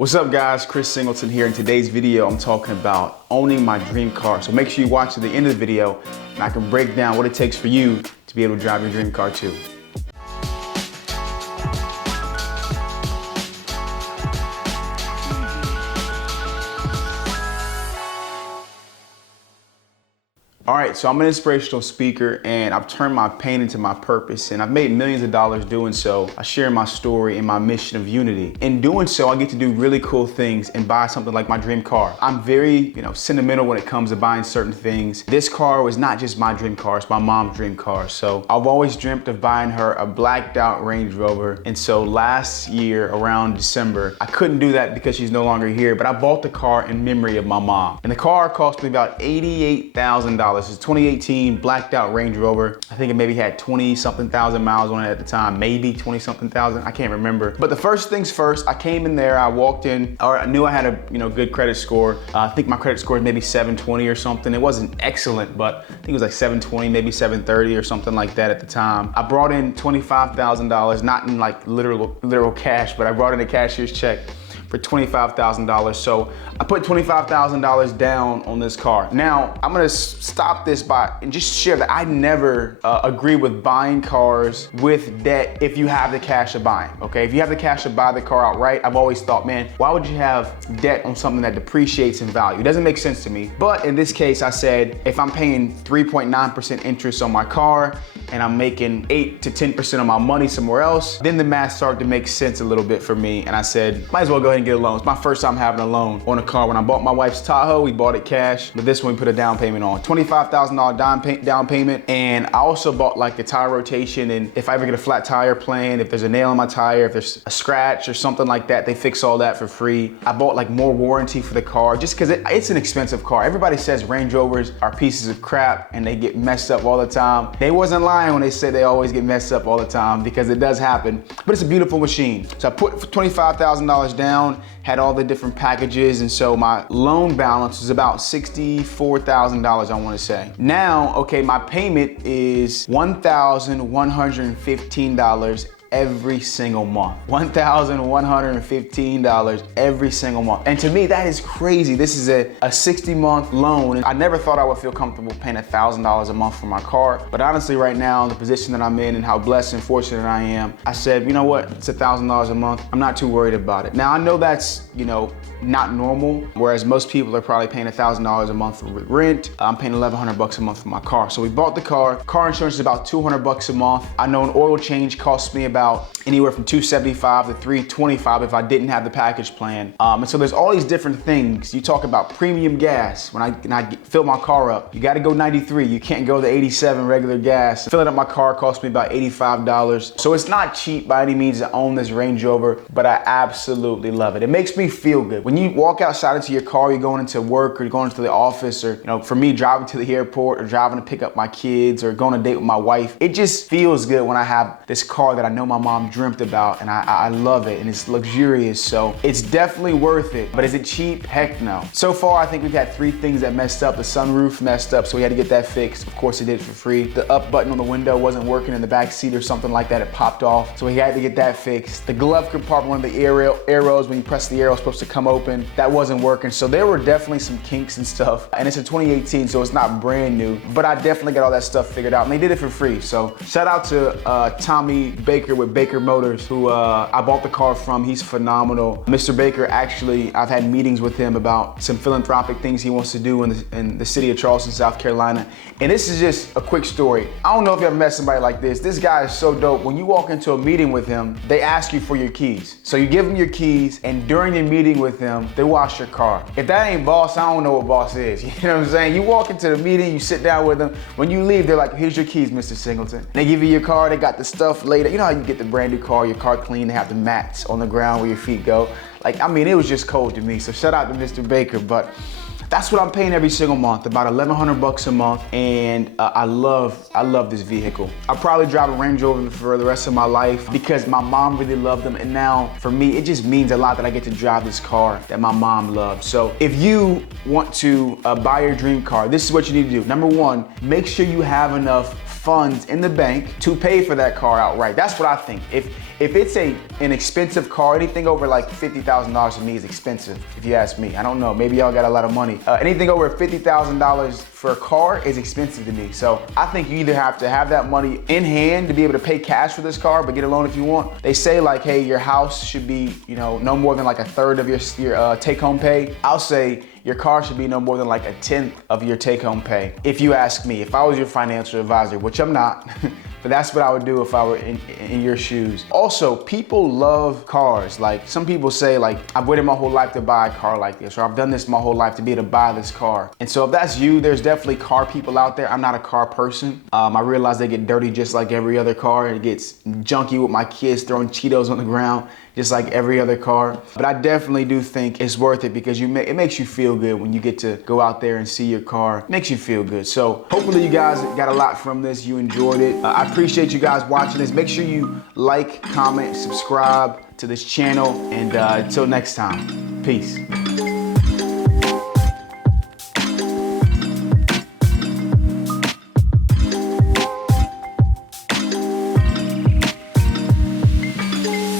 What's up guys, Chris Singleton here. In today's video, I'm talking about owning my dream car. So make sure you watch to the end of the video and I can break down what it takes for you to be able to drive your dream car too. All right, so I'm an inspirational speaker and I've turned my pain into my purpose and I've made millions of dollars doing so. I share my story and my mission of unity. In doing so, I get to do really cool things and buy something like my dream car. I'm very, sentimental when it comes to buying certain things. This car was not just my dream car, it's my mom's dream car. So I've always dreamt of buying her a blacked out Range Rover. And so last year around December, I couldn't do that because she's no longer here, but I bought the car in memory of my mom. And the car cost me about $88,000. It's a 2018 blacked out Range Rover. I think it maybe had 20 something thousand miles on it at the time, maybe 20 something thousand, I can't remember. But the first things first, I came in there, I walked in, or I knew I had a good credit score. I think my credit score is maybe 720 or something. It wasn't excellent, but I think it was like 720, maybe 730 or something like that at the time. I brought in $25,000, not in like literal cash, but I brought in a cashier's check for $25,000. So I put $25,000 down on this car. Now, I'm gonna stop this by and just share that I never agree with buying cars with debt if you have the cash to buy them, okay? If you have the cash to buy the car outright, I've always thought, man, why would you have debt on something that depreciates in value? It doesn't make sense to me. But in this case, I said, if I'm paying 3.9% interest on my car and I'm making 8 to 10% of my money somewhere else, then the math started to make sense a little bit for me. And I said, might as well go ahead and get a loan. It's my first time having a loan on a car. When I bought my wife's Tahoe, we bought it cash, but this one we put a down payment on. $25,000 down payment. And I also bought like the tire rotation, and if I ever get a flat tire plan, if there's a nail in my tire, if there's a scratch or something like that, they fix all that for free. I bought like more warranty for the car just because it's an expensive car. Everybody says Range Rovers are pieces of crap and they get messed up all the time. They wasn't lying when they said they always get messed up all the time, because it does happen, but it's a beautiful machine. So I put $25,000 down, had all the different packages, and so my loan balance was about $64,000, I want to say. Now, okay, my payment is $1,115 every single month. $1,115 every single month. And to me, that is crazy. This is a 60-month loan. I never thought I would feel comfortable paying $1,000 a month for my car. But honestly, right now, the position that I'm in and how blessed and fortunate I am, I said, you know what? It's $1,000 a month. I'm not too worried about it. Now, I know that's, not normal, whereas most people are probably paying $1,000 a month for rent. I'm paying $1,100 a month for my car. So we bought the car. Car insurance is about $200 a month. I know an oil change costs me about anywhere from $275 to $325 if I didn't have the package plan. And so there's all these different things. You talk about premium gas. When I fill my car up, you gotta go 93. You can't go the 87 regular gas. Filling up my car cost me about $85. So it's not cheap by any means to own this Range Rover, but I absolutely love it. It makes me feel good. When you walk outside into your car, you're going into work or you're going into the office, or for me, driving to the airport or driving to pick up my kids or going on a date with my wife, it just feels good when I have this car that I know my mom dreamt about, and I love it, and it's luxurious, so it's definitely worth it. But is it cheap? Heck no. So far, I think we've had 3 things that messed up. The sunroof messed up, so we had to get that fixed. Of course, it did it for free. The up button on the window wasn't working in the back seat or something like that. It popped off, so we had to get that fixed. The glove compartment, one of the arrows, when you press the arrow, is supposed to come open. That wasn't working. So there were definitely some kinks and stuff. And it's a 2018, so it's not brand new, but I definitely got all that stuff figured out, and they did it for free. So shout out to Tommy Baker with Baker Motors, who I bought the car from. He's phenomenal. Mr. Baker, actually, I've had meetings with him about some philanthropic things he wants to do in the city of Charleston, South Carolina. And this is just a quick story. I don't know if you ever met somebody like this. This guy is so dope. When you walk into a meeting with him, they ask you for your keys. So you give them your keys, and during your meeting with him, they wash your car. If that ain't boss, I don't know what boss is. You know what I'm saying? You walk into the meeting, you sit down with them. When you leave, they're like, here's your keys, Mr. Singleton. They give you your car, they got the stuff laid. You know how you get the brand new car, your car clean, they have the mats on the ground where your feet go. It was just cold to me. So shout out to Mr. Baker, but that's what I'm paying every single month, about $1,100 a month, and I love this vehicle. I'll probably drive a Range Rover for the rest of my life because my mom really loved them, and now for me, it just means a lot that I get to drive this car that my mom loved. So if you want to buy your dream car, this is what you need to do. Number 1, make sure you have enough funds in the bank to pay for that car outright. That's what I think. if it's an expensive car, anything over like $50,000 to me is expensive, if you ask me. I don't know, maybe y'all got a lot of money. Anything over $50,000 for a car is expensive to me. So I think you either have to have that money in hand to be able to pay cash for this car, but get a loan if you want. They say like, hey, your house should be, no more than like a third of your take-home pay. I'll say your car should be no more than like a 10th of your take-home pay. If you ask me, if I was your financial advisor, which I'm not, but that's what I would do if I were in your shoes. Also, people love cars. Like some people say like, I've waited my whole life to buy a car like this, or I've done this my whole life to be able to buy this car. And so if that's you, there's definitely car people out there. I'm not a car person. I realize they get dirty just like every other car. It gets junky with my kids throwing Cheetos on the ground, just like every other car. But I definitely do think it's worth it because it makes you feel good when you get to go out there and see your car. It makes you feel good. So hopefully you guys got a lot from this. You enjoyed it. I appreciate you guys watching this. Make sure you like, comment, subscribe to this channel. And until next time, peace.